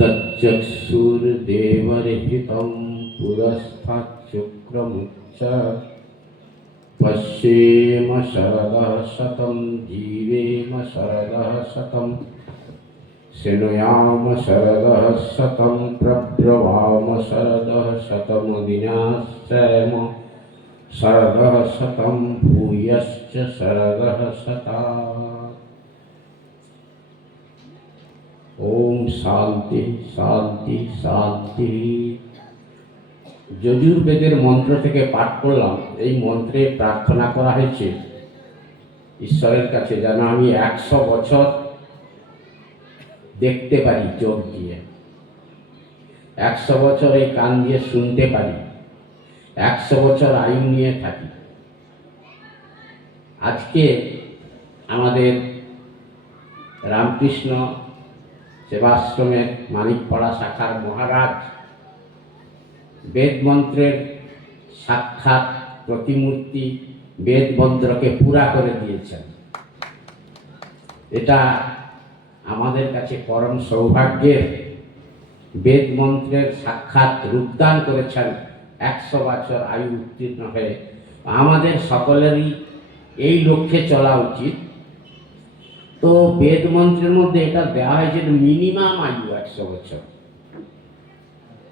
तच्चक्षुर्देवरहितं पुरस्तात् शुक्रमुच्च पश्येम शरदः शतं जीवेम शरदः शतं शृणुयाम शरदः शतं प्रब्रवाम शरदः शतमुदिनाश्चैम शरदः शतं भूयश्च शरदः शतात्। ओम शांति शांति शांति। যজুর্বেদের মন্ত্র থেকে পাঠ করলাম। এই মন্ত্রে প্রার্থনা করা হয়েছে ঈশ্বরের কাছে যেন আমি 100 বছর দেখতে পারি চোখ দিয়ে, 100 বছর এই কান দিয়ে শুনতে পারি, 100 বছর আয়ু নিয়ে থাকি। আজকে আমাদের রামকৃষ্ণ সেবাশ্রমের মানিকপাড়া শাখার মহারাজ বেদ মন্ত্রের সাক্ষাৎ প্রতিমূর্তি বেদ মন্ত্রকে পুরা করে দিয়েছেন। এটা আমাদের কাছে পরম সৌভাগ্যের। বেদ মন্ত্রের সাক্ষাৎ রূপদান করেছেন 100 বছর আয়ু উত্তীর্ণ হয়ে। আমাদের সকলেরই এই লক্ষ্যে চলা উচিত। তো বেদ মন্ত্রের মধ্যে এটা দেওয়া হয়েছে মিনিমাম আয়ু 100 বছর,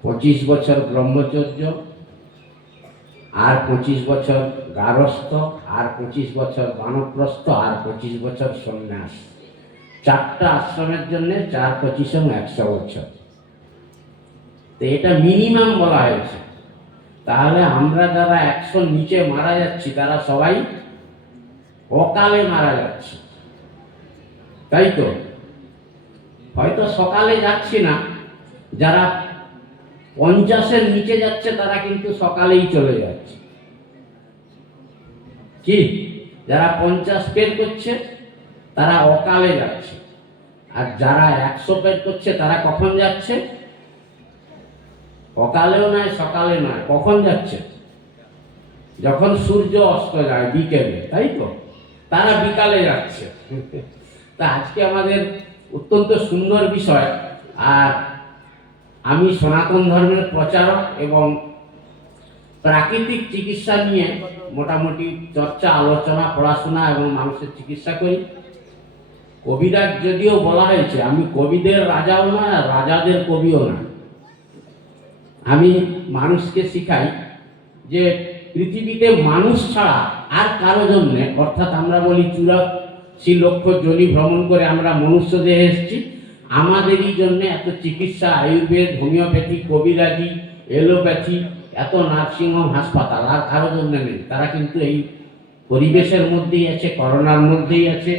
25 বছর ব্রহ্মচর্য, আর 25 বছর গারস্থ, আর 25 বছর বানপ্রস্থ, আর 25 বছর সন্ন্যাস। 4টা আশ্রমের জন্য 4 25 100 বছর। তো এটা মিনিমাম বলা হয়েছে। তাহলে আমরা যারা 100 নিচে মারা যাচ্ছি তারা সবাই অকালে মারা যাচ্ছে, তাই তো? হয়তো সকালে যাচ্ছি না, যারা 50-এর নিচে যাচ্ছে তারা কিন্তু সকালেই চলে যাচ্ছে। কি যারা 50 পের করছে তারা অকালে যাচ্ছে, আর যারা 100 পের করছে তারা কখন যাচ্ছে? অকালেও নয় সকালে নয়, কখন যাচ্ছে? যখন সূর্য অস্ত যায় বিকেলে, তাই তো? তারা বিকালে যাচ্ছে। তা আজকে আমাদের অত্যন্ত সুন্দর বিষয়। আর আমি সনাতন ধর্মের প্রচারক এবং প্রাকৃতিক চিকিৎসা নিয়ে মোটামুটি চর্চা, আলোচনা, পড়াশোনা এবং মানুষের চিকিৎসা করি। কবিরাজ যদিও বলা হয়েছে, আমি কবিদের রাজাও নয় আর রাজাদের কবিও না। আমি মানুষকে শিখাই যে পৃথিবীতে মানুষ ছাড়া আর কারো জন্য, অর্থাৎ আমরা বলি 84 লক্ষ যোনি ভ্রমণ করে আমরা মনুষ্য দেহে এসেছি, আমাদেরই জন্য এত চিকিৎসা, আয়ুর্বেদ, হোমিওপ্যাথি, কবিরাজি, এলোপ্যাথি, এত নার্সিংহোম, হাসপাতাল আর কারো জন্য নেই। তারা কিন্তু এই পরিবেশের মধ্যেই আছে, করোনার মধ্যেই আছে,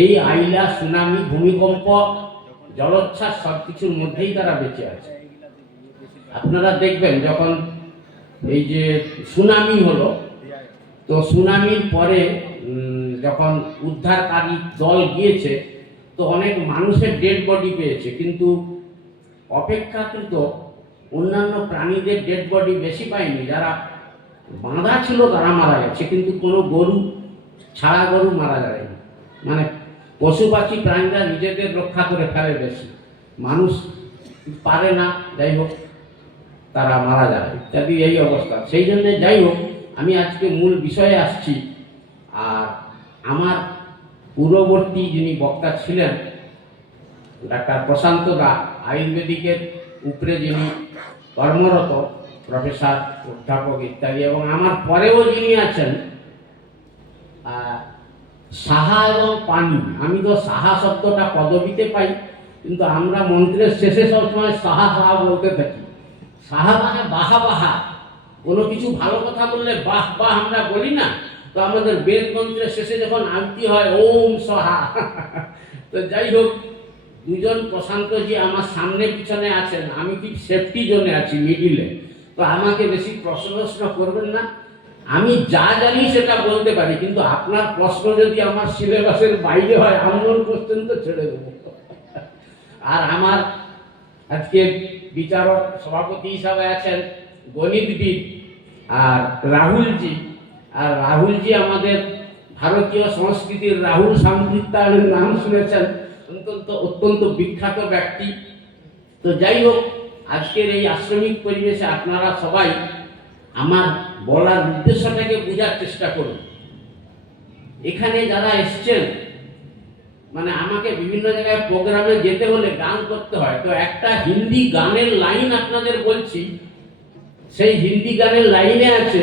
এই আইলা, সুনামি, ভূমিকম্প, জলোচ্ছ্বাস সব কিছুর মধ্যেই তারা বেঁচে আছে। আপনারা দেখবেন যখন এই যে সুনামি হলো, তো সুনামির পরে যখন উদ্ধারকারী দল গিয়েছে তো অনেক মানুষের ডেড বডি পেয়েছে, কিন্তু অপেক্ষাকৃত অন্যান্য প্রাণীদের ডেড বডি বেশি পায়নি। যারা বাঁধা ছিল তারা মারা গেছে, কিন্তু কোনো গরু, ছাড়া গরু মারা যায়নি। মানে পশু পাখি প্রাণীরা নিজেদের রক্ষা করে ফেলে বেশি, মানুষ পারে না, যাই হোক তারা মারা যায় ইত্যাদি, এই অবস্থা। সেই জন্য যাই হোক, আমি আজকে মূল বিষয়ে আসছি। আর আমার পূর্ববর্তী যিনি বক্তা ছিলেন ডাক্তার প্রশান্ত দা, আয়ুর্বেদিকের উপরে যিনি কর্মরত প্রফেসর, অধ্যাপক ইত্যাদি, এবং আমার পরেও যিনি আছেন সাহা এবং পানি। আমি তো সাহা শব্দটা পদবীতে পাই, কিন্তু আমরা মন্ত্রের শেষে সবসময় সাহা সাহা বলতে থাকি। সাহা মানে বাহা বাহা, কোনো কিছু ভালো কথা বললে বাহ বাহ আমরা বলি না? তো আমাদের বেদ মন্ত্রের শেষে যখন আরতি হয় ওম সাহা। তো যাই হোক, দুজন প্রশান্তজি আমার সামনে পিছনে আছেন, আমি ঠিক সেফটি জোনে আছি, মিডিলে। তো আমাকে বেশি প্রশ্ন করবেন না, আমি যা জানি সেটা বলতে পারি, কিন্তু আপনার প্রশ্ন যদি আমার সিলেবাসের বাইরে হয়, আননোন কোশ্চেন তো ছেড়ে দেবো। আর আমার আজকে বিচারক সভাপতি হিসাবে আছেন গণিতবিদ আর রাহুলজি। আর রাহুলজি আমাদের ভারতীয় সংস্কৃতির রাহুল সামৃতায়নের নাম শুনেছেন, অত্যন্ত বিখ্যাত ব্যক্তি। তো যাই হোক, আজকের এই আশ্রমিক পরিবেশে আপনারা সবাই আমার বলার উদ্দেশ্যটাকে বোঝার চেষ্টা করুন। এখানে যারা এসছেন, মানে আমাকে বিভিন্ন জায়গায় প্রোগ্রামে যেতে হলে গান করতে হয়, তো একটা হিন্দি গানের লাইন আপনাদের বলছি। সেই হিন্দি গানের লাইনে আছে,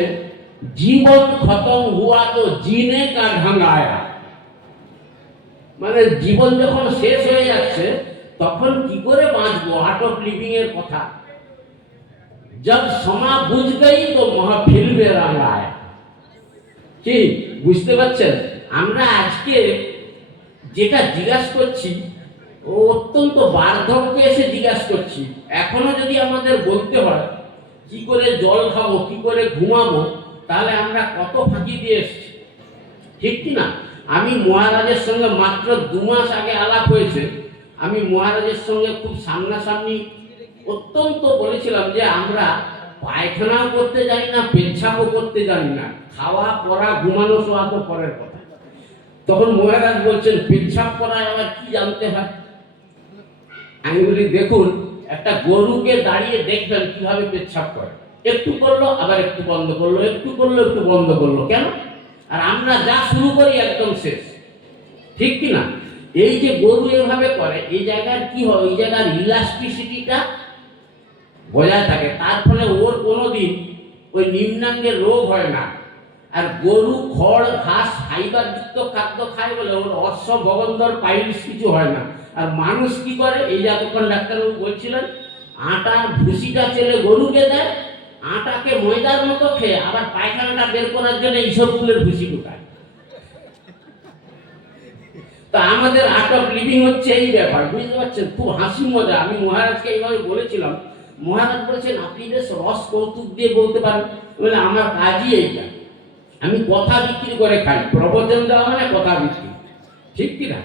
জীবন খতম হুয়া তো জিনে কা ঢং আয়া। মানে জীবন যখন শেষ হয়ে যাচ্ছে তখন কি করে বাঁচবো, আর্ট অফ লিভিং এর কথা। জব সমা বুঝ গই তো মাহফিল মে রঙ আয়া। কি বুঝতে পারছেন? আমরা আজকে যেটা জিজ্ঞাসা করছি, ও অত্যন্ত বার্ধক্যে এসে জিজ্ঞাসা করছি। এখনো যদি আমাদের বলতে হয় কি করে জল খাবো, কি করে ঘুমাবো, তাহলে আমরা কত ফাঁকি দিয়ে এসছি, ঠিক কি না? আমি মহারাজের সঙ্গে মাত্র 2 মাস আগে আলাপ হয়েছে। আমি মহারাজের সঙ্গে খুব সামনাসামনি অত্যন্ত বলেছিলাম যে আমরা পায়খানাও করতে জানি না, পেচ্ছাপও করতে জানি না, খাওয়া পড়া ঘুমানো শোয়া তো পরের কথা। তখন মহারাজ বলছেন, পেচ্ছাপ করা আবার কি জানতে হয়? আমি বলি, দেখুন, একটা গরুকে দাঁড়িয়ে দেখবেন কিভাবে পেচ্ছাপ করে। একটু করলো, আবার একটু বন্ধ করলো, একটু করলো, একটু বন্ধ করলো, কেন? আর আমরা যা শুরু করি একদম শেষ, ঠিক কি না? এই যে গরু এভাবে করে, এই জায়গার কি হয়, এই জায়গার ইলাস্টিসিটিটা বজায় থাকে, তার ফলে ওর কোনোদিন ওই নিম্নাঙ্গের রোগ হয় না। আর গরু খড় ঘাস ফাইবার যুক্ত খাদ্য খায় বলে ওর অশ্ব ভগন্দর পাইলস কিছু হয় না। আর মানুষ কি করে, এই যতক্ষণ ডাক্তারবাবু বলছিলেন, আটার ভুসিটা চেলে গরুকে দেয়, আটাকে ময়দার মতো খেয়ে আবার পায়খানাটা বের করার জন্য এইসবগুলোর ভুসি ঢুকায়। তা আমাদের আর্ট অফ লিভিং হচ্ছে এই ব্যাপার, বুঝতে পারছেন? খুব হাসি মজা। আমি মহারাজকে এইভাবে বলেছিলাম, মহারাজ বলছেন আপনি বেশ রস কৌতুক দিয়ে বলতে পারেন। বলে আমার কাজই এইটা, আমি কথা বিক্রি করে খাই। প্রবচন দেওয়া মানে কথা বিক্রি, ঠিক কিনা?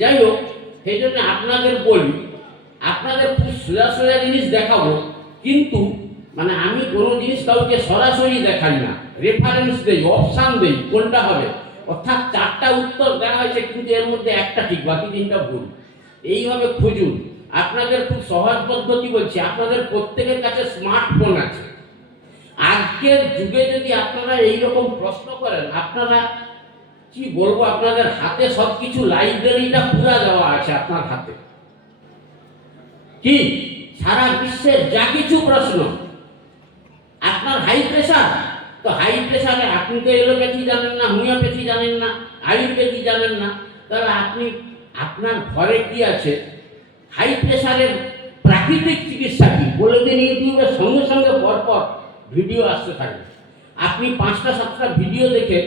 যাই হোক, সেই জন্য আপনাদের বলি, আপনাদের খুব সোজা সোজা জিনিস দেখাবো, কিন্তু মানে আমি কোনো জিনিস কাউকে সরাসরি দেখাই না, রেফারেন্স দেই, অপশান দেই কোনটা হবে। অর্থাৎ 4টা উত্তর দেওয়া হয়েছে, কিন্তু এর মধ্যে একটা ঠিক, বাকি 3টা ভুল। এইভাবে খুঁজুন। আপনাদের খুব সহজ পদ্ধতি বলছি, আপনাদের প্রত্যেকের কাছে স্মার্টফোন আছে। আজকের যুগে যদি আপনারা এইরকম প্রশ্ন করেন, আপনারা কি বলবো, আপনাদের হাতে সবকিছু, লাইব্রেরিটা পুরা দেওয়া আছে আপনার হাতে। কি সারা বিশ্বের যা কিছু প্রশ্ন, আপনার হাই প্রেশার, তো হাই প্রেশারে আপনি তো এলোপ্যাথি জানেন না, হোমিওপ্যাথি জানেন না, আয়ুর্বেদিক জানেন না, তাহলে আপনি আপনার ঘরে কি আছে, হাই প্রেশারের প্রাকৃতিক চিকিৎসা কি বলে দিন। ইউটিউবের সঙ্গে সঙ্গে পরপর ভিডিও আসতে থাকবে। আপনি 5টা 7টা ভিডিও দেখে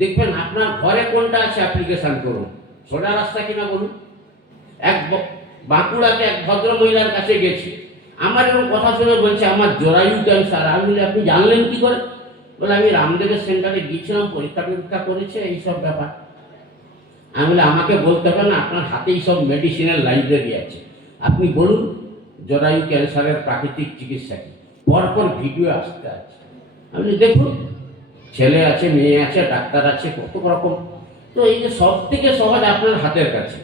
দেখবেন আপনার ঘরে কোনটা আছে, অ্যাপ্লিকেশন করুন। সোজা রাস্তা কিনা বলুন? এক বাঁকুড়াতে এক ভদ্র মহিলার কাছে গেছি, আমার এরকম কথা শুনে বলছে আমার জরায়ু ক্যান্সার। আমি বলি আপনি জানলেন কি করে? বলে আমি রামদেবের সেন্টারে গিয়েছিলাম, পরীক্ষা করেছে, এইসব ব্যাপার। আমি বলি আমাকে বলতে হবে না, আপনার হাতেই সব মেডিসিনের লাইব্রেরি আছে, আপনি বলুন জরায়ু ক্যান্সারের প্রাকৃতিক চিকিৎসা কি। পরপর ভিডিও আসতে আছে। আমি দেখুন, ছেলে আছে, মেয়ে আছে, ডাক্তার আছে, কত রকম। তো এই যে সব থেকে সহজ আপনার হাতের কাছে।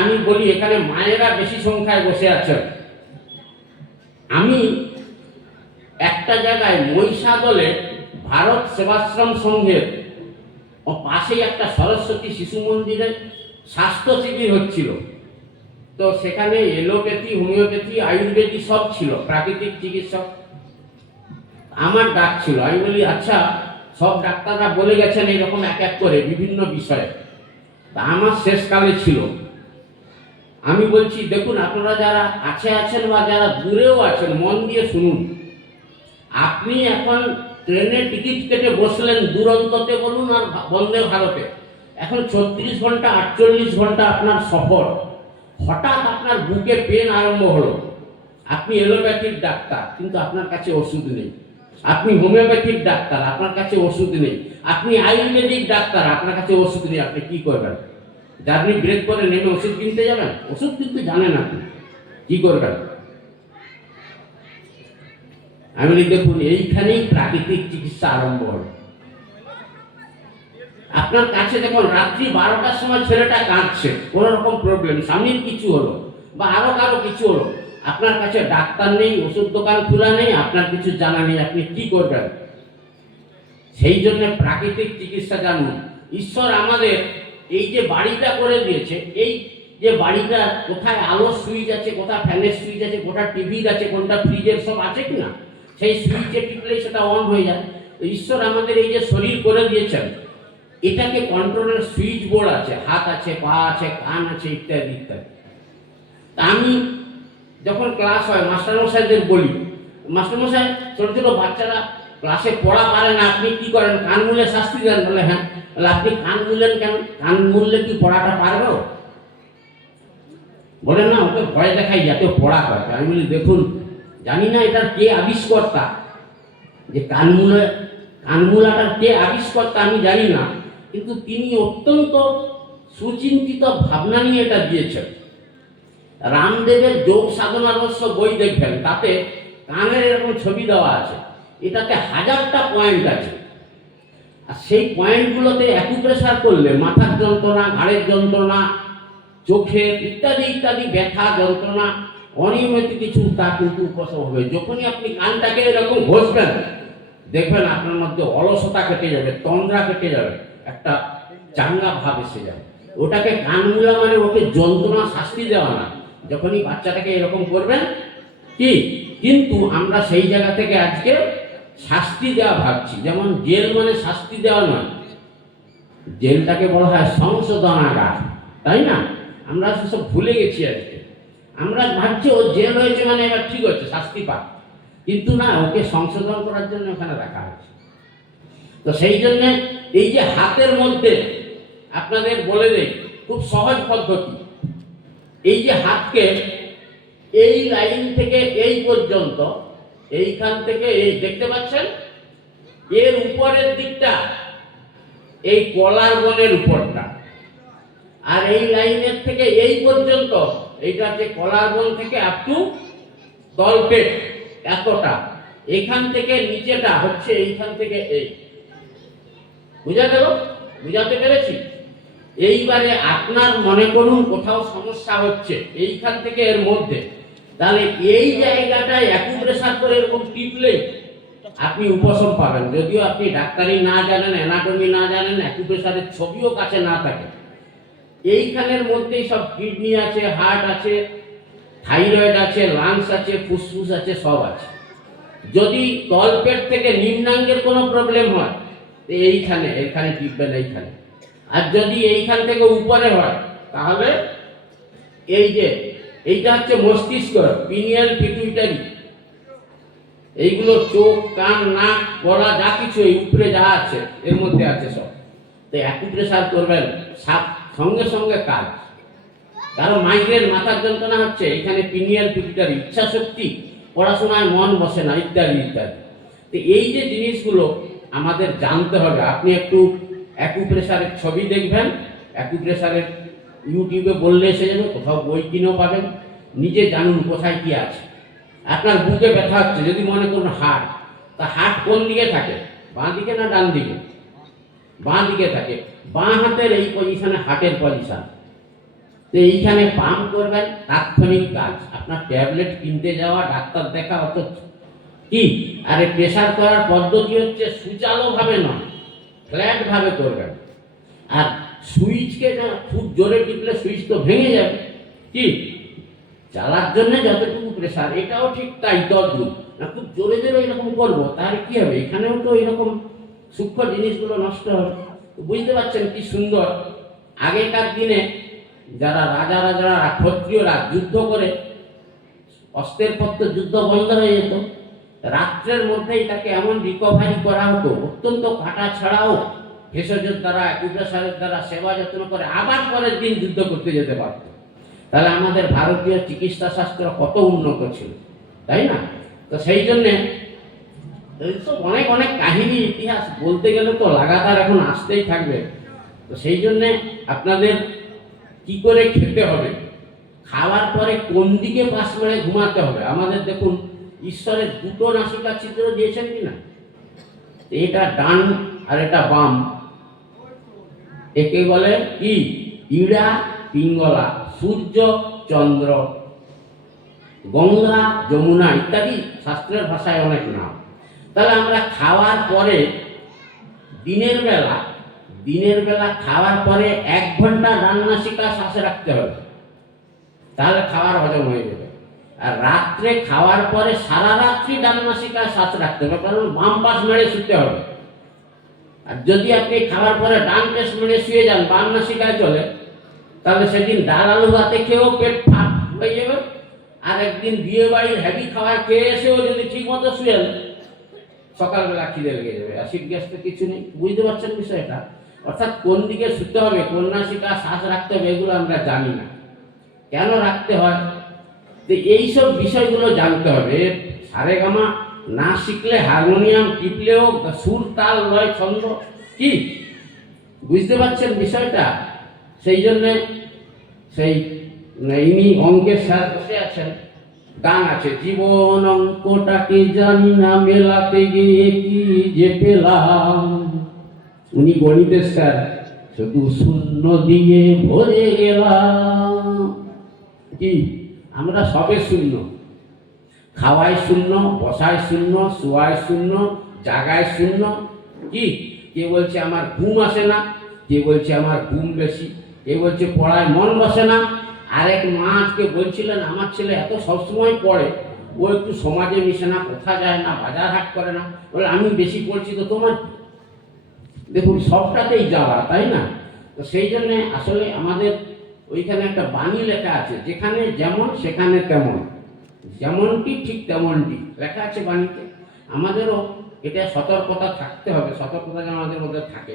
আমি বলি এখানে মায়েরা বেশি সংখ্যায় বসে আছেন। আমি একটা জায়গায় মহিষাদলে ভারত সেবাশ্রম সংঘের পাশেই একটা সরস্বতী শিশু মন্দিরে স্বাস্থ্য শিবির হচ্ছিল। তো সেখানে এলোপ্যাথি, হোমিওপ্যাথি, আয়ুর্বেদিক সব ছিল, প্রাকৃতিক চিকিৎসক। আমার ডাক ছিল। আমি বলি আচ্ছা, সব ডাক্তাররা বলে গেছেন এরকম এক এক করে বিভিন্ন বিষয়ে। তা আমার শেষকালে ছিল। আমি বলছি দেখুন, আপনারা যারা আছেন বা যারা দূরেও আছেন, মন দিয়ে শুনুন। আপনি এখন ট্রেনে টিকিট কেটে বসলেন, দুরন্ততে বলুন আর বন্দে ভারতে, এখন 36 ঘন্টা 48 ঘন্টা আপনার সফর। হঠাৎ আপনার বুকে পেন আরম্ভ হলো, আপনি এলোপ্যাথিক ডাক্তার কিন্তু আপনার কাছে ওষুধ নেই, আপনি হোমিওপ্যাথিক ডাক্তার আপনার কাছে ওষুধ নেই, আপনি আয়ুর্বেদিক ডাক্তার আপনার কাছে ওষুধ নেই, আপনি কি করবেন? জার্নি ব্রেক করে নেমে ওষুধ কিনতে যাবেন? ওষুধ কিন্তু জানেন আপনি, কি করবেন? আমি বলি দেখুন, এইখানেই প্রাকৃতিক চিকিৎসা আরম্ভ হল। আপনার কাছে দেখুন, রাত্রি 12টার সময় ছেলেটা কাঁদছে, কোনো রকম প্রবলেম, স্বামীর কিছু হলো বা আরো কারো কিছু হলো, আপনার কাছে ডাক্তার নেই, ওষুধ দোকান খোলা নেই, আপনার কিছু জানা নেই, আপনি কি করবেন? সেই জন্য প্রাকৃতিক চিকিৎসা জানুন। ঈশ্বর আমাদের এই যে বাড়িটা করে দিয়েছে, এই যে বাড়িটা কোথায় আলোর সুইচ আছে, কোথায় ফ্যানের সুইচ আছে, কোথায় টিভির আছে, কোনটা ফ্রিজের, সব আছে কিনা, সেই সুইচে টিপলেই সেটা অন হয়ে যায়। ঈশ্বর আমাদের এই যে শরীর করে দিয়েছেন, এটাকে কন্ট্রোলের সুইচ বোর্ড আছে, হাত আছে, পা আছে, কান আছে, ইত্যাদি ইত্যাদি। তা আমি যখন ক্লাস হয় মাস্টারমশাইদের বলি, মাস্টারমশাই ছোট ছোট বাচ্চারা ক্লাসে পড়া পারে না, আপনি কি করেন? কান মুলে শাস্তি দেন? বলে হ্যাঁ। বলে আপনি কান মুললেন কেন? কান মুললে কি পড়াটা পারবে? বলেন না, ওকে ভয় দেখাই যাতে পড়া পারবে। আমি বলি দেখুন, জানি না এটার কে আবিষ্কর্তা, যে কানমুলাটার কে আবিষ্কর্তা আমি জানি না, কিন্তু তিনি অত্যন্ত সুচিন্তিত ভাবনা নিয়ে এটা দিয়েছেন। রামদেবের যোগ সাধনা রহস্য বই দেখবেন, তাতে কানের এরকম ছবি দেওয়া আছে, এটাতে 1000টা পয়েন্ট আছে। আর সেই পয়েন্টগুলোতে অ্যাকুপ্রেশার করলে মাথার যন্ত্রণা, ঘাড়ের যন্ত্রণা, চোখের ইত্যাদি ইত্যাদি ব্যথা, যন্ত্রণা, অনিয়মিত কিছু, তা কিন্তু উপশম হবে। যখনই আপনি কানটাকে এরকম ঘষবেন, দেখবেন আপনার মধ্যে অলসতা কেটে যাবে, তন্দ্রা কেটে যাবে, একটা চাঙ্গা ভাব এসে যাবে। ওটাকে কান মুলা মানে ওকে যন্ত্রণা শাস্তি দেওয়া না। যখনই বাচ্চাটাকে এরকম করবেন কি, কিন্তু আমরা সেই জায়গা থেকে আজকে শাস্তি দেওয়া ভাবছি। যেমন জেল মানে শাস্তি দেওয়া নয়, জেলটাকে বলা হয় সংশোধনাগার, তাই না? আমরা সেসব ভুলে গেছি আজকে। আমরা ভাবছি ও জেল হয়েছে মানে এবার ঠিক হচ্ছে, শাস্তি পাক, কিন্তু না, ওকে সংশোধন করার জন্য ওখানে রাখা হয়েছে। তো সেই জন্য এই যে হাতের মধ্যে আপনাদের বলে দেই খুব সহজ পদ্ধতি। এই যে হাতকে এই লাইন থেকে এই পর্যন্ত, এইখান থেকে এই দেখতে পাচ্ছেন, এর উপরের দিকটা এই কলার বনের উপরটা, আর এই লাইনের থেকে এই পর্যন্ত এইটা যে কলার বন থেকে আপ টু তলপেট এতটা, এখান থেকে নিচেটা হচ্ছে এইখান থেকে এই, বুঝা গেল? বুঝাতে পেরেছি? এইবারে আপনার মনে করুন কোথাও সমস্যা হচ্ছে এইখান থেকে এর মধ্যে, তাহলে এই জায়গাটায় অ্যাকুপ্রেশার করে এরকম টিপলে আপনি উপশম পাবেন। যদিও আপনি ডাক্তারি না জানেন, অ্যানাটমি না জানেন, অ্যাকুপ্রেশারের ছবিও কাছে না থাকে, এইখানের মধ্যেই সব কিডনি আছে, হার্ট আছে, থাইরয়েড আছে, লাংস আছে, ফুসফুস আছে, সব আছে। যদি তলপেট থেকে নিম্নাঙ্গের কোনো প্রবলেম হয়, এইখানে টিপবেন, এইখানে। আর যদি এইখান থেকে উপরে হয়, তাহলে এই যে এইটা হচ্ছে মস্তিষ্ক, পিনিয়াল পিটুইটারি, এইগুলো চোখ, কান, নাক, গলা, যা কিছু এই উপরে যা আছে এর মধ্যে আছে সব। তো অ্যাকুপ্রেশার করবেন, সঙ্গে সঙ্গে কাজ। কারো মাইগ্রেন, মাথার যন্ত্রণা হচ্ছে, এখানে পিনিয়াল পিটুইটারি, ইচ্ছা শক্তি, পড়াশোনায় মন বসে না, ইত্যাদি ইত্যাদি। তো এই যে জিনিসগুলো আমাদের জানতে হবে। আপনি একটু অ্যাকুপ্রেশারের ছবি দেখবেন, অ্যাকুপ্রেশারের ইউটিউবে বললে এসে যাবে, কোথাও বই কিনেও পাবেন। নিজে জানুন কোথায় কি আছে। আপনার বুকে ব্যথা হচ্ছে, যদি মনে করুন হার্ট, তা হার্ট কোন দিকে থাকে, বাঁ দিকে না ডান দিকে? বাঁ দিকে থাকে। বাঁ হাতের এই পজিশনে হার্টের পজিশন। তো এইখানে পাম্প করবেন, তাৎক্ষণিক কাজ। আপনার ট্যাবলেট কিনতে যাওয়া, ডাক্তার দেখা অত কি, আরে প্রেশার করার পদ্ধতি হচ্ছে সুচালোভাবে নয়, ফ্ল্যাট ভাবে করবেন। আর সুইচকে খুব জোরে টিপলে সুইচ তো ভেঙে যাবে, কি চালার জন্য যতটুকু প্রেশার, এটাও ঠিক তাই তদ্রুপ। না খুব জোরে জোরে এরকম করবো, তাহলে কি হবে? এখানেও তো এরকম সূক্ষ্ম জিনিসগুলো নষ্ট হবে। বুঝতে পারছেন কি সুন্দর? আগেকার দিনে যারা রাজারা, ক্ষত্রিয়রা যুদ্ধ করে, অস্ত্রের পত্র যুদ্ধ বন্ধ হয়ে যেত, রাত্রের মধ্যেই তাকে এমন রিকভারি করা হতো, অত্যন্ত কাটা ছাড়াও ভেষজের দ্বারা, অ্যাকুপ্রেশারের দ্বারা সেবা যত্ন করে আবার পরের দিন যুদ্ধ করতে যেতে পারত। তাহলে আমাদের ভারতীয় চিকিৎসা শাস্ত্র কত উন্নত ছিল, তাই না? তো সেই জন্যে এইসব অনেক অনেক কাহিনী, ইতিহাস বলতে গেলে তো লাগাতার এখন আসতেই থাকবে। তো সেই জন্যে আপনাদের কি করে খেতে হবে, খাওয়ার পরে কোন দিকে পাশ মেরে ঘুমাতে হবে। আমাদের দেখুন ঈশ্বরের দুটো নাসিকা ছিদ্র দিয়েছেন কিনা, এটা ডান আর এটা বাম, একে বলে কি, ইড়া পিঙ্গলা, সূর্য চন্দ্র। গঙ্গা, যমুনা ইত্যাদি শাস্ত্রের ভাষায় অনেক নাম। তাহলে আমরা খাওয়ার পরে দিনের বেলা খাওয়ার পরে 1 ঘন্টা ডাননাসিকা শ্বাসে রাখতে হবে, তাহলে খাবার হজম হয়ে যাবে। আর রাত্রে খাওয়ার পরে সারা রাত্রি ডাননাসিকা শ্বাস রাখতে হবে, কারণ বাম পাশ মেরে শুতে হবে। আর যদি আপনি খাওয়ার পরে ডান পাশ মেরে শুয়ে যান, বাম নাসিকায় চলে, তাহলে সেদিন ডাল আলু ভাতে খেয়েও পেট ফাঁক হয়ে যাবে। আর একদিন বিয়ে বাড়ির হেভি খাবার খেয়ে এসেও যদি ঠিক মতো শুয়েন, সকালবেলা খিদে লেগে যাবে। অ্যাসিড গ্যাস তো কিছু নেই। বুঝতে পারছেন বিষয়টা? অর্থাৎ কোন দিকে শুতে হবে, কোন নাসিকা শ্বাস রাখতে হবে, এগুলো আমরা জানি না। কেন রাখতে হয়? তো এইসব বিষয়গুলো জানতে হবে। সারেগামা না শিখলে হারমোনিয়াম টিপলেও সুর, তাল, লয়, ছন্দ কি বুঝতে পারছেন বিষয়টা? সেই জন্যে ইনি অঙ্কের স্যার বসে আছেন, গান আছে, জীবন অঙ্কটাকে জানি না মেলাতে গিয়ে কি যে পেলাম। উনি গণিতের স্যার, শুধু শূন্য দিয়ে ভরে গেলাম। কি আমরা সবে শূন্য, খাওয়ায় শূন্য, বসায় শূন্য, শোয়ায় শূন্য, জাগায় শূন্য। কি কে বলছে আমার ঘুম আসে না, কে বলছে আমার ঘুম বেশি, কে বলছে পড়ায় মন বসে না। আরেক মা আজকে বলছিলেন আমার ছেলে এত সবসময় পড়ে, ও একটু সমাজে মিশে না, কোথা যায় না, বাজার হাট করে না। বলে আমি বেশি পড়ছি তো তোমার। দেখুন সবটাতেই যাওয়া, তাই না? তো সেই জন্যে আসলে আমাদের ওইখানে একটা বাণী লেখা আছে, যেখানে যেমন সেখানে তেমন, যেমনটি ঠিক তেমনটি লেখা আছে বাণীতে। আমাদেরও এটা সতর্কতা থাকতে হবে, সতর্কতা যেন আমাদের মধ্যে থাকে।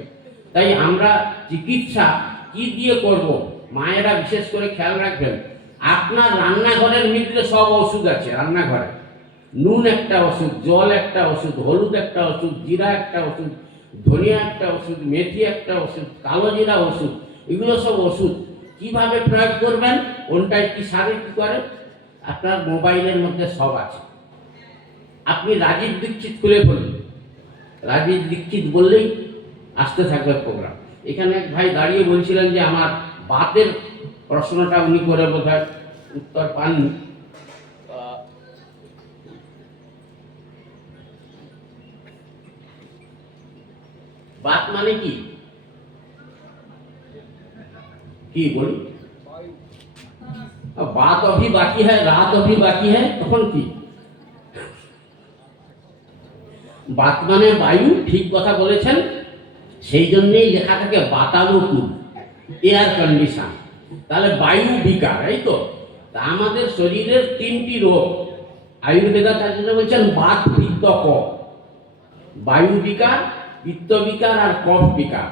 তাই আমরা চিকিৎসা কি দিয়ে করব, মায়েরা বিশেষ করে খেয়াল রাখবেন। আপনার রান্নাঘরের মধ্যে সব ওষুধ আছে। রান্নাঘরে নুন একটা ওষুধ, জল একটা ওষুধ, হলুদ একটা ওষুধ, জিরা একটা ওষুধ, ধনিয়া একটা ওষুধ, মেথি একটা ওষুধ, কালো জিরা ওষুধ। এগুলো সব ওষুধ। কিভাবে প্রয়োগ করবেন, কোনটায় কি সারে কি করে, আপনার মোবাইলের মধ্যে সব আছে। আপনি রাজীব দীক্ষিত খুলে ফেলুন, রাজীব দীক্ষিত বললেই আসতে থাকবে প্রোগ্রাম। এখানে এক ভাই দাঁড়িয়ে বলছিলেন যে আমার বাতের প্রশ্নটা উনি করে বোধহয় উত্তর পাননি। बात माने की बोली? बात अभी बाकी है, रात अभी बाकी है, तখন की বাত মানে বায়ু। ঠিক কথা বলেছেন, সেই জন্যই লেখা থাকে বাতানুকূল, এয়ার কন্ডিশন। তাহলে বায়ু বিকার, এই তো। তা আমাদের শরীরের 3টি রোগ আয়ুর্বেদাচার্যরা বলছেন, বাত, পিত্ত, কফ। বায়ু বিকার, পিত্ত বিকার আর কফ বিকার।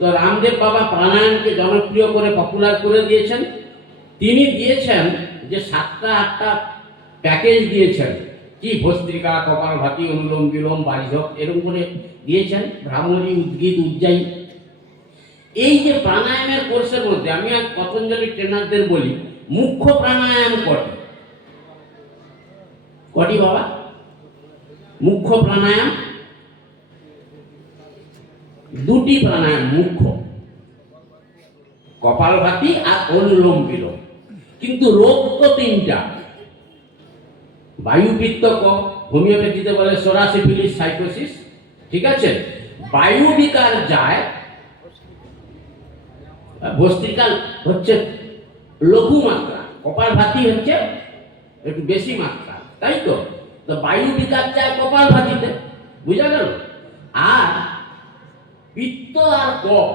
তো রামদেব বাবা প্রাণায়ামকে জনপ্রিয় করে পপুলার করে দিয়েছেন। তিনি দিয়েছেন যে 7টা 8টা প্যাকেজ দিয়েছেন। কি ভস্ত্রিকা, কপালভাতি, অনুলোম বিলোম, বারিধক, এরকম করে দিয়েছেন, ভ্রামরী, উদ্গীত, উজ্জায়ী। এই যে প্রাণায়ামের কোর্সের মধ্যে আমি এক পতঞ্জলি ট্রেনারদের বলি, মুখ্য প্রাণায়াম কটি বাবা? মুখ্য প্রাণায়াম 2টি প্রাণায়াম মুখ্য, কপালভাতি আর অনুলোম বিলোম। কিন্তু রোগ তো 3টা, বায়ু, পিত্ত, কফ। হোমিওপ্যাথিতে বলে সোরাসিফিলিস, সাইকোসিস। ঠিক আছে? বায়ু বিকার যায়, ভস্ত্রিকা হচ্ছে লঘু মাত্রা, কপালভাতি হচ্ছে একটু বেশি মাত্রা, তাই তো? তো বায়ু বিকার যায় কপালভাতিতে, বুঝা গেল? আর পিত্ত আর কফ,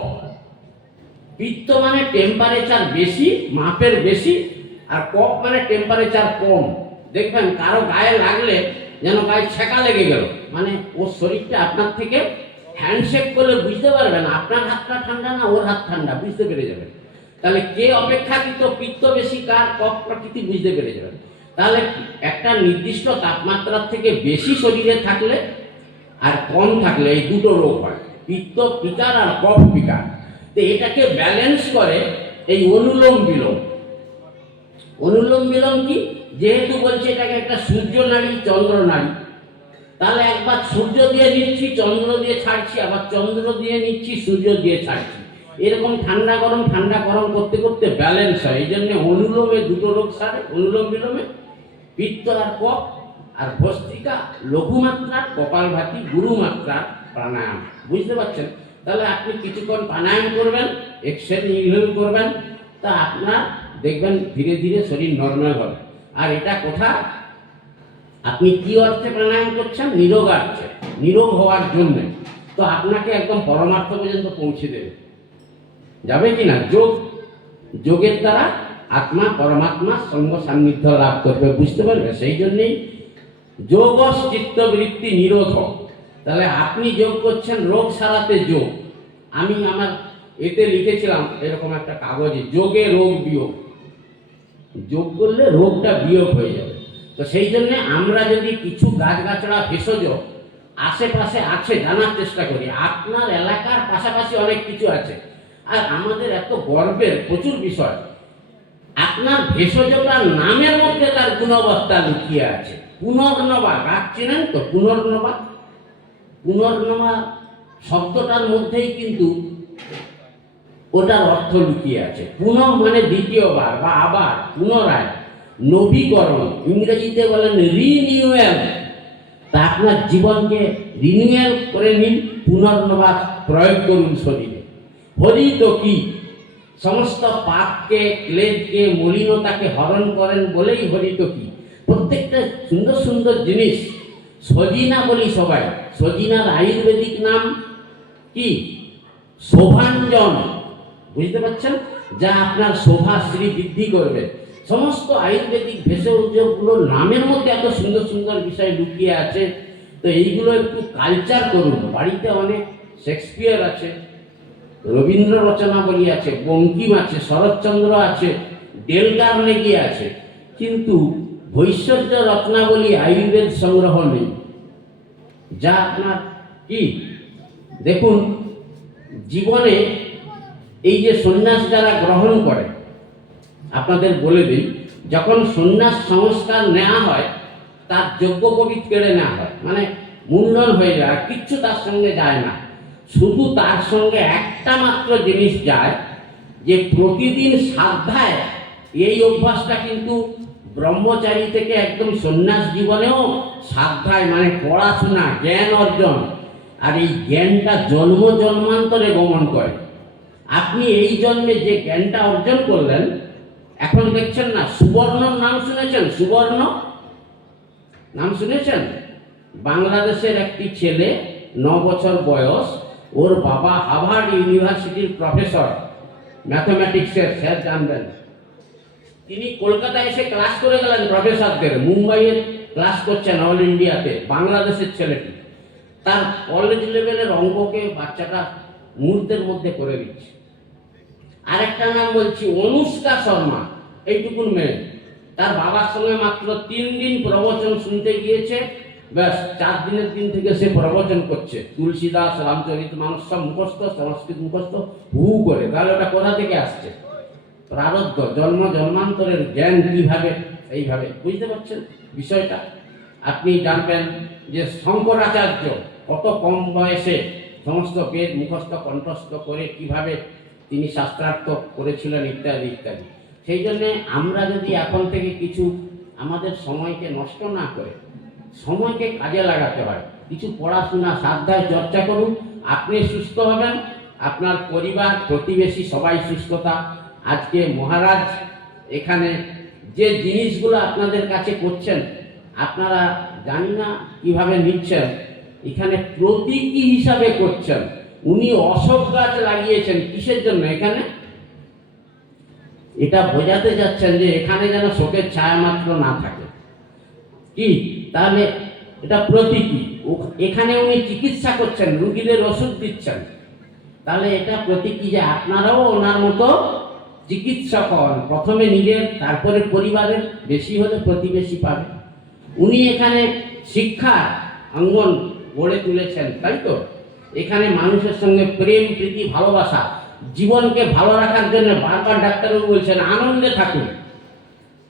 পিত্ত মানে টেম্পারেচার বেশি, মাপের বেশি, আর কফ মানে টেম্পারেচার কম। দেখবেন কারো গায়ে লাগলে যেন গায়ে ছেঁকা লেগে গেল, মানে ওর শরীরটা আপনার থেকে হ্যান্ডশেক করলে বুঝতে পারবেন আপনার হাতটা ঠান্ডা না ওর হাত ঠান্ডা, বুঝতে পেরে যাবেন। তাহলে কে অপেক্ষাকৃত পিত্ত বেশি, কার কফ প্রকৃতি বুঝতে পেরে যাবেন। তাহলে একটা নির্দিষ্ট তাপমাত্রার থেকে বেশি শরীরে থাকলে আর কম থাকলে এই 2টো রোগ হয়, পিত্ত বিকার আর কফ বিকার। তো এটাকে ব্যালেন্স করে এই অনুলোম বিলোম। অনুলোম বিলোম কি? যেহেতু বলছে এটাকে একটা সূর্য নাড়ি, চন্দ্র নাড়ি, তাহলে একবার সূর্য দিয়ে নিচ্ছি, চন্দ্র দিয়ে ছাড়ছি, আবার চন্দ্র দিয়ে নিচ্ছি, সূর্য দিয়ে ছাড়ছি। এরকম ঠান্ডা গরম করতে করতে ব্যালেন্স হয়। এই জন্য অনুলোমে 2টো রোগ সারে, অনুলোম বিলোমে। পিত্তলার কপ আর ভস্ত্রিকা লঘুমাত্রার, কপালভাতি গুরুমাত্রার প্রাণায়াম। বুঝতে পারছেন? তাহলে আপনি কিছুক্ষণ প্রাণায়াম করবেন, এক্সেল ইনহেল করবেন, তা আপনার দেখবেন ধীরে ধীরে শরীর নর্মাল হবে। আর এটা কোথায় আপনি কি অর্থে প্রাণায়াম করছেন? নিরোগার্থে, নিরোগ হওয়ার জন্য। তো আপনাকে একদম পরমার্থ পর্যন্ত পৌঁছে দেবে। যাবে কি না? যোগের দ্বারা আত্মা পরমাত্মা সঙ্গ সান্নিধ্য লাভ করবে, বুঝতে পারবে? সেই জন্যেই যোগ চিত্তবৃত্তি নিরোধ। তাহলে আপনি যোগ করছেন রোগ সারাতে যোগ। আমি আমার এতে লিখেছিলাম এরকম একটা কাগজে, যোগে রোগ বিয়োগ। যোগ করলে রোগটা বিয়োগ হয়ে যাবে। তো সেই জন্য আমরা যদি কিছু গাছগাছড়া ভেষজ আশেপাশে আছে জানার চেষ্টা করি। আপনার এলাকার পাশাপাশি অনেক কিছু আছে। আর আমাদের এত গর্বের প্রচুর বিষয়, আপনার ভেষজটার নামের মধ্যে তার গুণবত্তা লুকিয়ে আছে। পুনর্নবা গাছ চেনেন তো? পুনর্নবা শব্দটার মধ্যেই কিন্তু ওটার অর্থ লুকিয়ে আছে। পুনঃ মানে দ্বিতীয়বার বা আবার, পুনরায়, নবীকরণ, ইংরেজিতে বলেন রিনিউয়াল। তা আপনার জীবনকে রিনিউয়াল করে নিন, পুনর্নবাস প্রয়োগ করুন শরীরে। হরিত কি? সমস্ত পাপকে, ক্লেদকে, মলিনতাকে হরণ করেন বলেই হরিত কি। প্রত্যেকটা সুন্দর সুন্দর জিনিস। সজিনা বলি সবাই, সজিনার আয়ুর্বেদিক নাম কি? শোভাঞ্জন। বুঝতে পারছেন? যা আপনার শোভাশ্রী বৃদ্ধি করবে। সমস্ত আয়ুর্বেদিক ভেষজগুলোর নামের মধ্যে এত সুন্দর সুন্দর বিষয় লুকিয়ে আছে। তো এইগুলো একটু কালচার করুন। বাড়িতে অনেক শেক্সপিয়ার আছে, রবীন্দ্র রচনাবলী আছে, বঙ্কিম আছে, শরৎচন্দ্র আছে, ডেল কার্নেগি আছে, কিন্তু ভৈশ্বর্য রত্নাবলী আয়ুর্বেদ সংগ্রহ নেই। যা আপনার কি দেখুন, জীবনে এই যে সন্ন্যাস যারা গ্রহণ করে, আপনাদের বলে দিই, যখন সন্ন্যাস সংস্কার নেওয়া হয় তার যজ্ঞোপবীত কেড়ে নেওয়া হয়, মানে মুন্ডন হয়ে যায়, কিচ্ছু তার সঙ্গে যায় না। শুধু তার সঙ্গে একটা মাত্র জিনিস যায়, যে প্রতিদিন সাধ্যায়। এই অভ্যাসটা কিন্তু ব্রহ্মচারী থেকে একদম সন্ন্যাস জীবনেও সাধ্যায়, মানে পড়াশোনা, জ্ঞান অর্জন। আর এই জ্ঞানটা জন্ম জন্মান্তরে গমন করে। আপনি এই জন্মে যে জ্ঞানটা অর্জন করলেন, এখন দেখছেন না, সুবর্ণর নাম শুনেছেন? সুবর্ণ নাম শুনেছেন? বাংলাদেশের একটি ছেলে, 9 বছর বয়স, ওর বাবা হার্ভার্ড ইউনিভার্সিটির প্রফেসর ম্যাথমেটিক্সের, স্যার জানবেন। তিনি কলকাতায় এসে ক্লাস করে গেলেন প্রফেসরদের, মুম্বাইয়ের ক্লাস করছেন অল ইন্ডিয়াতে। বাংলাদেশের ছেলেটি তার কলেজ লেভেলের অঙ্ককে বাচ্চাটা মুহূর্তের মধ্যে করে দিচ্ছে। আরেকটা নাম বলছি, অনুষ্কা শর্মা, এইটুকুন মেয়ে, তার বাবার সঙ্গে মাত্র 3 দিন প্রবচন শুনতে গিয়েছে, ব্যাস 4 দিনের দিন থেকে সে প্রবচন করছে। তুলসীদাস, রামচরিতমানস সব মুখস্থ, সংস্কৃত মুখস্থ হু করে। তাহলে ওটা কোথা থেকে আসছে? প্রারব্ধ, জন্ম জন্মান্তরের জ্ঞান কিভাবে এইভাবে। বুঝতে পারছেন বিষয়টা? আপনি জানবেন যে শঙ্করাচার্য কত কম বয়সে সমস্ত বেদ মুখস্থ কণ্ঠস্থ করে কিভাবে তিনি শাস্ত্রার্থ করেছিলেন, ইত্যাদি ইত্যাদি। সেই জন্যে আমরা যদি এখন থেকে কিছু আমাদের সময়কে নষ্ট না করে সময়কে কাজে লাগাতে হয়, কিছু পড়াশোনা সাধ্যায় চর্চা করুন, আপনি সুস্থ হবেন, আপনার পরিবার প্রতিবেশী সবাই সুস্থতা। আজকে মহারাজ এখানে যে জিনিসগুলো আপনাদের কাছে করছেন, আপনারা জানি না কিভাবে নিচ্ছেন, এখানে প্রতীকী হিসাবে করছেন। উনি অশোক গাছ লাগিয়েছেন কিসের জন্য? এখানে এটা বোঝাতে যাচ্ছেন যে এখানে যেন শোকের ছায়া মাত্র না থাকে। কি তাহলে এটা প্রতীকী। এখানে উনি চিকিৎসা করছেন, রুগীদের ওষুধ দিচ্ছেন। তাহলে এটা প্রতীকী যে আপনারাও ওনার মতো চিকিৎসক হন, প্রথমে নিজের, তারপরে পরিবারের, বেশি হলে প্রতিবেশী পাবে। উনি এখানে শিক্ষার অঙ্গন গড়ে তুলেছেন, তাই তো? এখানে মানুষের সঙ্গে প্রেম, প্রীতি, ভালোবাসা, জীবনকে ভালো রাখার জন্য বারবার ডাক্তারবাবু বলছেন আনন্দে থাকুন।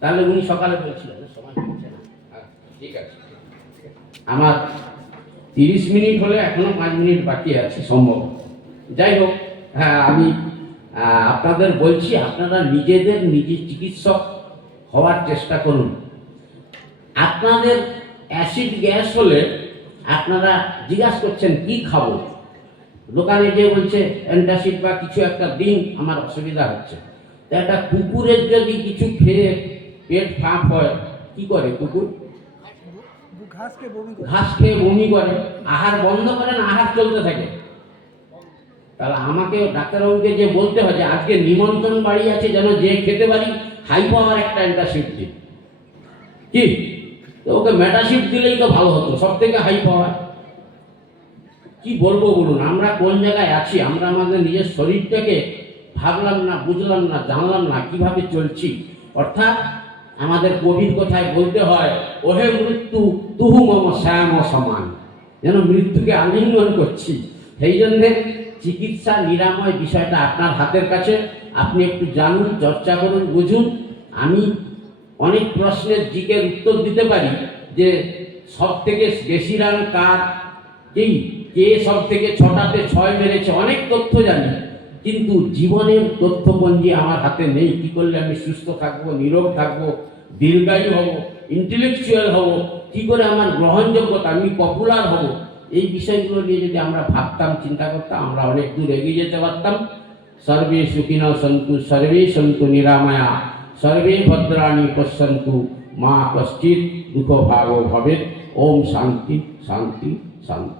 তাহলে উনি সকালে বলছিলেন, সময় হচ্ছে না, ঠিক আছে, আমার 30 মিনিট হলে এখনো 5 মিনিট বাকি আছে সম্ভব। যাই হোক, হ্যাঁ, আমি আপনাদের বলছি, আপনারা নিজেদের চিকিৎসক হওয়ার চেষ্টা করুন। আপনাদের অ্যাসিড গ্যাস হলে আপনারা জিজ্ঞাসা করছেন কি খাবো, দোকানে যে বলছে অ্যান্টাসিড বা কিছু একটা দিন, আমার অসুবিধা হচ্ছে। তো একটা কুকুরের যদি কিছু খেয়ে পেট ফাঁপ হয়, কি করে কুকুর? ঘাস খেয়ে বমি করে, আহার বন্ধ করে না, আহার চলতে থাকে। তাহলে আমাকে ডাক্তারবাবুকে যে বলতে হয় যে আজকে নিমন্ত্রণ বাড়ি আছে, যেন যে খেতে পারি হাই পাওয়ার একটা অ্যান্টাসিড দিন, কি? তো ওকে মেটাসিড দিলেই তো ভালো হতো, সব থেকে হাই পাওয়ার। কি বলবো বলুন, আমরা কোন জায়গায় আছি? আমরা আমাদের নিজের শরীরটাকে ভাবলাম না, বুঝলাম না, জানলাম না কিভাবে চলছি। অর্থাৎ আমাদের কবির কথায় বলতে হয়, ওহে মৃত্যু তুহু মম শ্যাম সমান, যেন মৃত্যুকে আলিঙ্গন করছি। সেই জন্যে চিকিৎসা নিরাময় বিষয়টা আপনার হাতের কাছে। আপনি একটু জানুন, চর্চা করুন, বুঝুন। আমি অনেক প্রশ্নের জিকের উত্তর দিতে পারি যে সব থেকে বেশি রান কার, কে সব থেকে 6টাতে 6 মেরেছে, অনেক তথ্য জানি, কিন্তু জীবনের তথ্যপঞ্জি আমার হাতে নেই। কি করলে আমি সুস্থ থাকবো, নীরব থাকবো, দীর্ঘায়ু হব, ইন্টেলেকচুয়াল হব, কি করে আমার গ্রহণযোগ্যতা, আমি পপুলার হব, এই বিষয়গুলো নিয়ে যদি আমরা ভাবতাম, চিন্তা করতাম, আমরা অনেক দূর এগিয়ে যেতে পারতাম। সর্বে সুখিনঃ সন্তু, সর্বে সন্তু নিরাময়া, সর্বে ভদ্রাণি পশ্যন্তু, মা কশ্চিৎ দুঃখভাগো ভবেৎ। ওম শান্তি শান্তি শান্তি।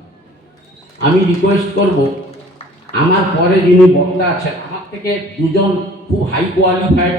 আমি রিকোয়েস্ট করব, আমার পরে যিনি বক্তা আছেন, আমার থেকে দুজন খুব হাই কোয়ালিফাইড